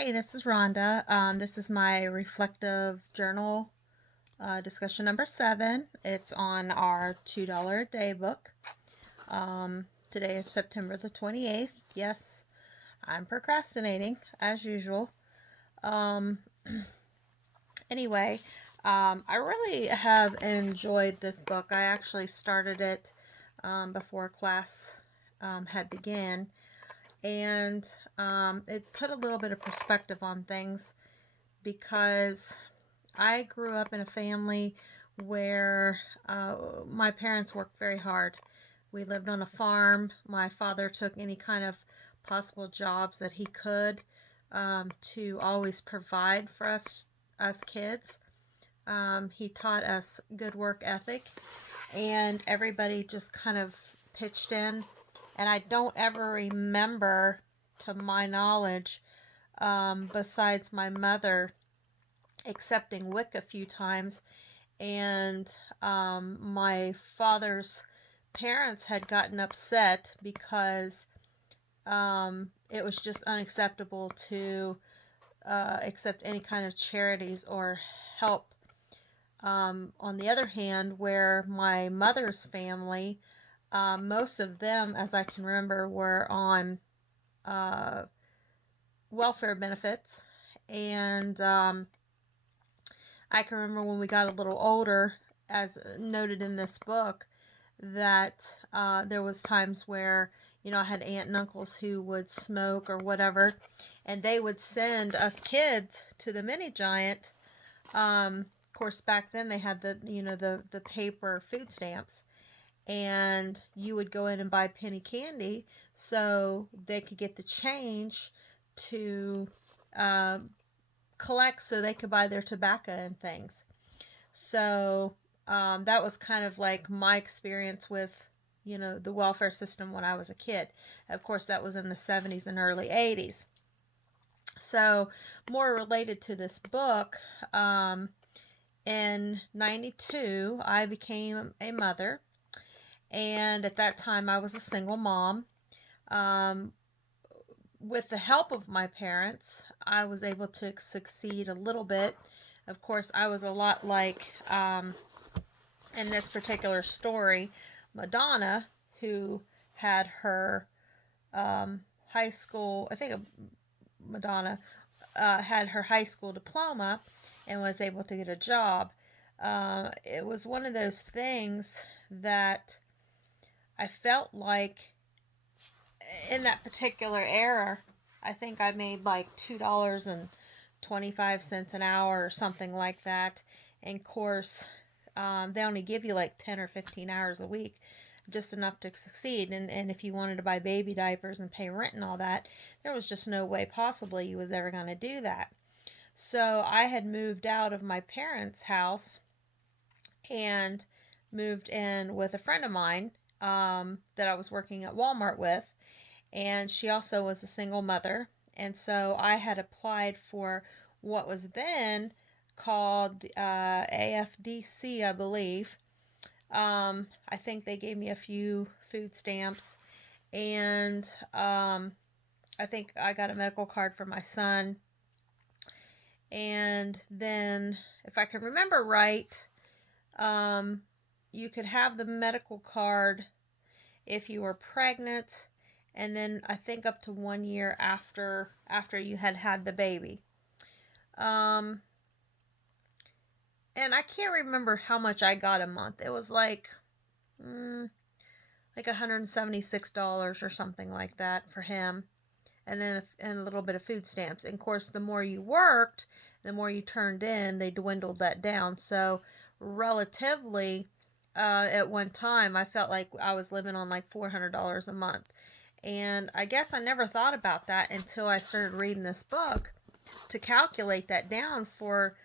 Hey, this is Rhonda. This is my reflective journal discussion number 7. It's on our $2 a day book. Today is September the 28th. Yes, I'm procrastinating as usual. Um, anyway, I really have enjoyed this book. I actually started it before class had begun, and it put a little bit of perspective on things because I grew up in a family where my parents worked very hard. We lived on a farm. My father took any kind of possible jobs that he could to always provide for us kids. He taught us good work ethic, and everybody just kind of pitched in. And I don't ever remember, to my knowledge, besides my mother accepting WIC a few times, and my father's parents had gotten upset because it was just unacceptable to accept any kind of charities or help. On the other hand, where my mother's family, most of them, as I can remember, were on uh, welfare benefits, and I can remember when we got a little older, as noted in this book, that there was times where, I had aunt and uncles who would smoke or whatever, and they would send us kids to the mini giant. Of course, back then they had the paper food stamps, and you would go in and buy penny candy so they could get the change to uh, collect so they could buy their tobacco and things. So that was kind of like my experience with, the welfare system when I was a kid. Of course, that was in the 70s and early 80s. So, more related to this book, in 92, I became a mother. And at that time, I was a single mom. Um, with the help of my parents, I was able to succeed a little bit. Of course, I was a lot like, in this particular story, Madonna, who had her high school, I think Madonna had her high school diploma and was able to get a job. It was one of those things that I felt like in that particular era, I think I made like $2.25 an hour or something like that. And of course, they only give you like 10 or 15 hours a week, just enough to succeed. And if you wanted to buy baby diapers and pay rent and all that, there was just no way possibly you was ever going to do that. So I had moved out of my parents' house and moved in with a friend of mine that I was working at Walmart with, and she also was a single mother. And so I had applied for what was then called AFDC, I believe. I think they gave me a few food stamps, and I think I got a medical card for my son. And then, if I can remember right, um, you could have the medical card if you were pregnant, and then I think up to 1 year after you had had the baby. Um, and I can't remember how much I got a month. It was like $176 or something like that for him, and then a little bit of food stamps. And of course, the more you worked, the more you turned in, they dwindled that down. So relatively, at one time, I felt like I was living on like $400 a month. And I guess I never thought about that until I started reading this book to calculate that down for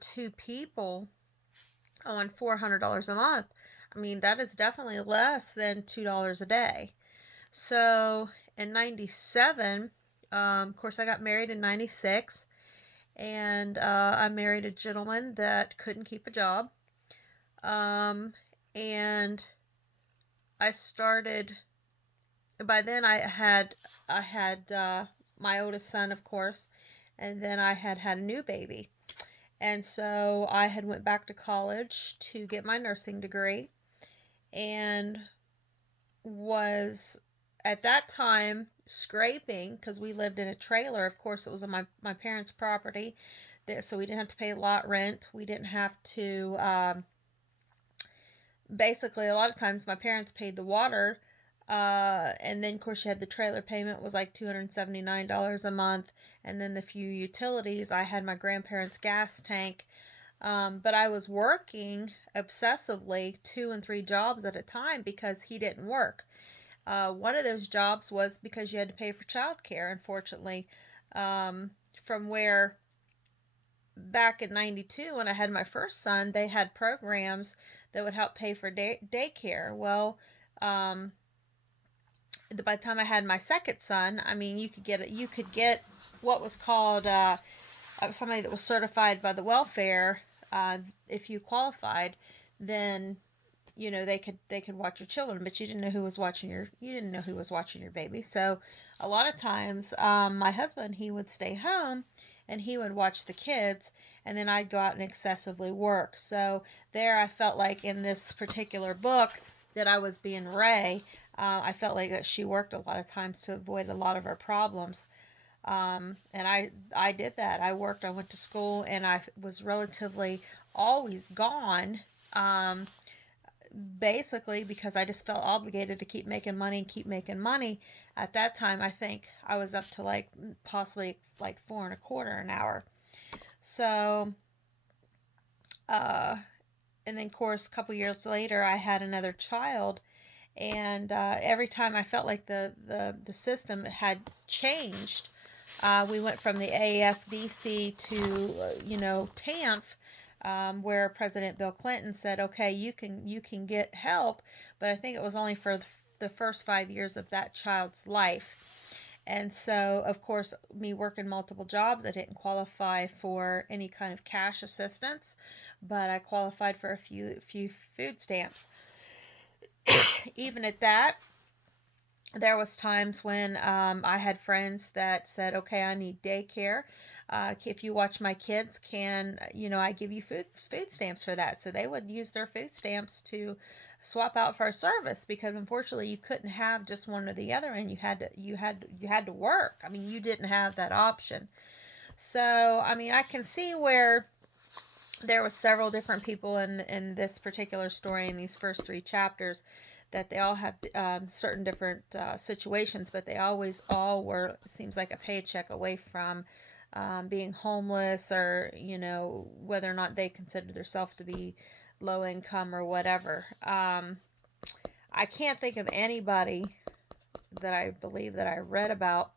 two people on $400 a month. I mean, that is definitely less than $2 a day. So in 97, of course, I got married in 96, and I married a gentleman that couldn't keep a job. And I started, by then I had my oldest son, of course, and then I had had a new baby. And so I had went back to college to get my nursing degree, and was at that time scraping, because we lived in a trailer. Of course, it was on my parents' property, so we didn't have to pay lot rent. We didn't have to, basically, a lot of times my parents paid the water. And then, of course, you had the trailer payment was like $279 a month. And then the few utilities. I had my grandparents' gas tank. But I was working obsessively 2 and 3 jobs at a time because he didn't work. One of those jobs was because you had to pay for childcare, unfortunately. From where back in 92, when I had my first son, they had programs that would help pay for daycare. Well, by the time I had my second son, I mean, you could get what was called somebody that was certified by the welfare. If you qualified, then they could watch your children, but you didn't know who was watching your baby. So a lot of times, my husband, he would stay home and he would watch the kids, and then I'd go out and excessively work. So there, I felt like in this particular book that I was being Ray. I felt like that she worked a lot of times to avoid a lot of her problems. And I did that. I worked, I went to school, and I was relatively always gone. Basically because I just felt obligated to keep making money and keep making money. At that time, I think I was up to like possibly like $4.25 an hour. So, and then of course, a couple years later, I had another child, and every time I felt like the system had changed. We went from the AFDC to TANF, where President Bill Clinton said, "Okay, you can get help," but I think it was only for the first 5 years of that child's life. And so, of course, me working multiple jobs, I didn't qualify for any kind of cash assistance, but I qualified for a few food stamps. Even at that, there was times when I had friends that said, "Okay, I need daycare. If you watch my kids, I give you food stamps for that?" So they would use their food stamps to swap out for a service, because unfortunately you couldn't have just one or the other, and you had to work. I mean, you didn't have that option. So I mean, I can see where there was several different people in this particular story in these first 3 chapters, that they all have certain different situations, but they always all were, seems like, a paycheck away from being homeless, or whether or not they consider themselves to be low income or whatever. I can't think of anybody that I believe that I read about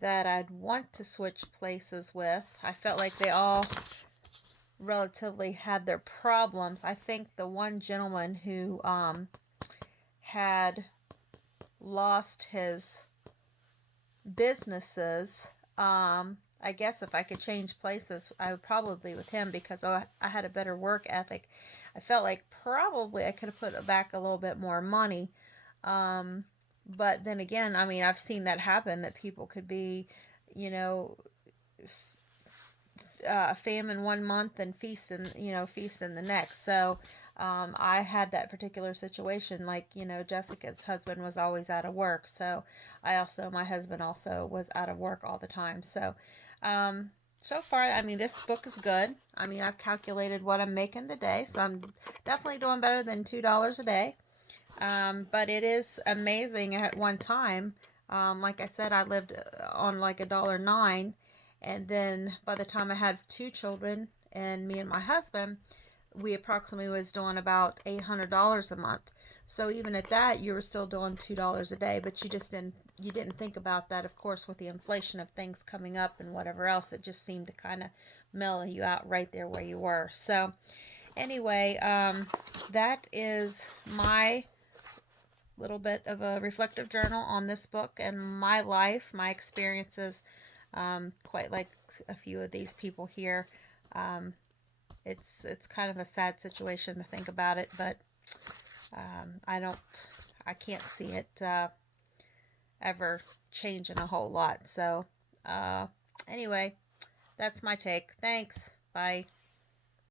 that I'd want to switch places with. I felt like they all relatively had their problems. I think the one gentleman who had lost his businesses, I guess if I could change places, I would probably be with him, because I had a better work ethic. I felt like probably I could have put back a little bit more money. But then again, I mean, I've seen that happen, that people could be, famine one month and feast in the next. So I had that particular situation. Like, Jessica's husband was always out of work, so my husband also was out of work all the time. So so far, I mean, this book is good. I mean, I've calculated what I'm making today, so I'm definitely doing better than $2 a day. But it is amazing. At one time, like I said, I lived on like $1.09, and then by the time I had 2 children and me and my husband, we approximately was doing about $800 a month. So even at that, you were still doing $2 a day, but you didn't think about that. Of course, with the inflation of things coming up and whatever else, it just seemed to kind of mellow you out right there where you were. So anyway, that is my little bit of a reflective journal on this book and my life, my experiences. Quite like a few of these people here. It's kind of a sad situation to think about it, but I can't see it ever changing a whole lot. So Anyway, that's my take. Thanks. Bye.